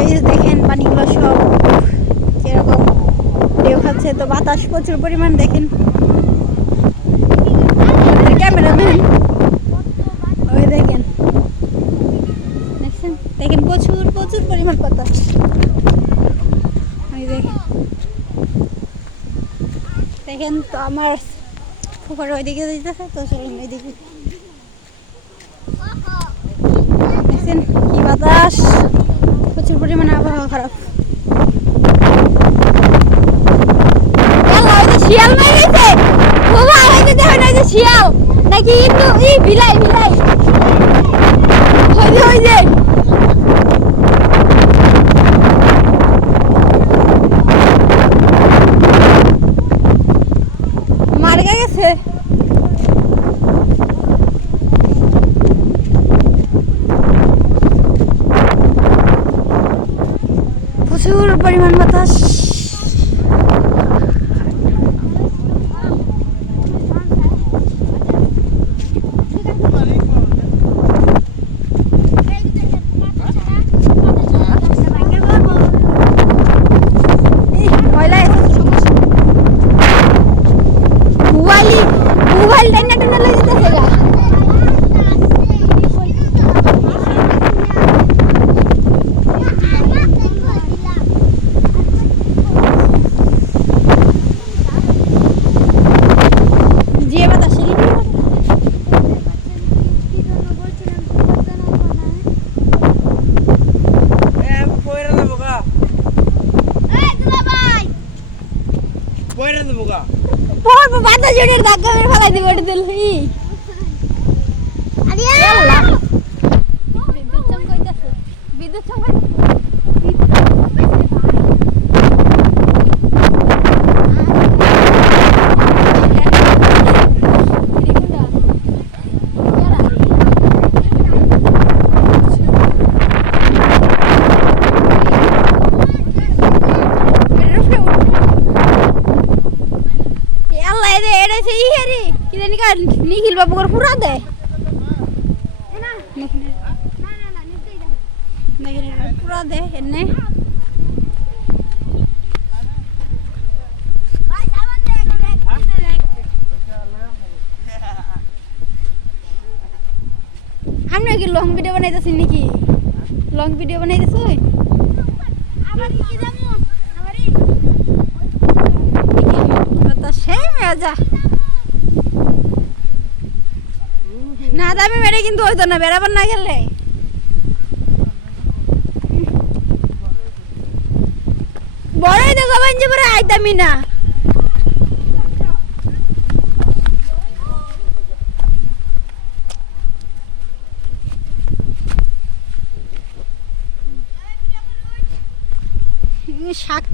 এই যে দেখেন পানিগুলো সব যেরকম ঢেউ খাচ্ছে, তো বাতাস প্রচুর পরিমাণ। দেখেন ক্যামেরাম্যান, ওই দেখেন দেখছেন, দেখেন প্রচুর প্রচুর পরিমাণ বাতাস। ওই দেখেন দেখেন তো আমার পুকুর ওইদিকে যেতেছে, তো চলুন ওইদিকে। দেখছেন কি বাতাস, প্রচুর পরিমাণে আবহাওয়া খারাপ। শিয়াল মাই গেছে বাবা, হইতে দেখো না যে শিয়াল নাকি কিন্তু বিলাই বিলাই ওই যে মারা গেছে। প্রচুর পরিমাণ বাতাস। মোবাইল টাইনা টাইনা লই যেতেছে গা। যে বাতাস বাতাস জোরের ধাক্কা মেরে ফেলাই দিব এটা দিলি। বিদ্যুৎ চমকাইতেছে, বিদ্যুৎ চমকাইতেছে। নিখিল বাবু পুরা দেয় পুরা দেয় এনে আমরা কি লং ভিডিও বানাইতেছি নাকি? লং ভিডিও বানাইতেছ সেই মজা না দামি মেরে কিন্তু হইতো না বেড়াবার না গেলে। বড়ই তো গবান যে পরে আইতামি না। সাক্ষু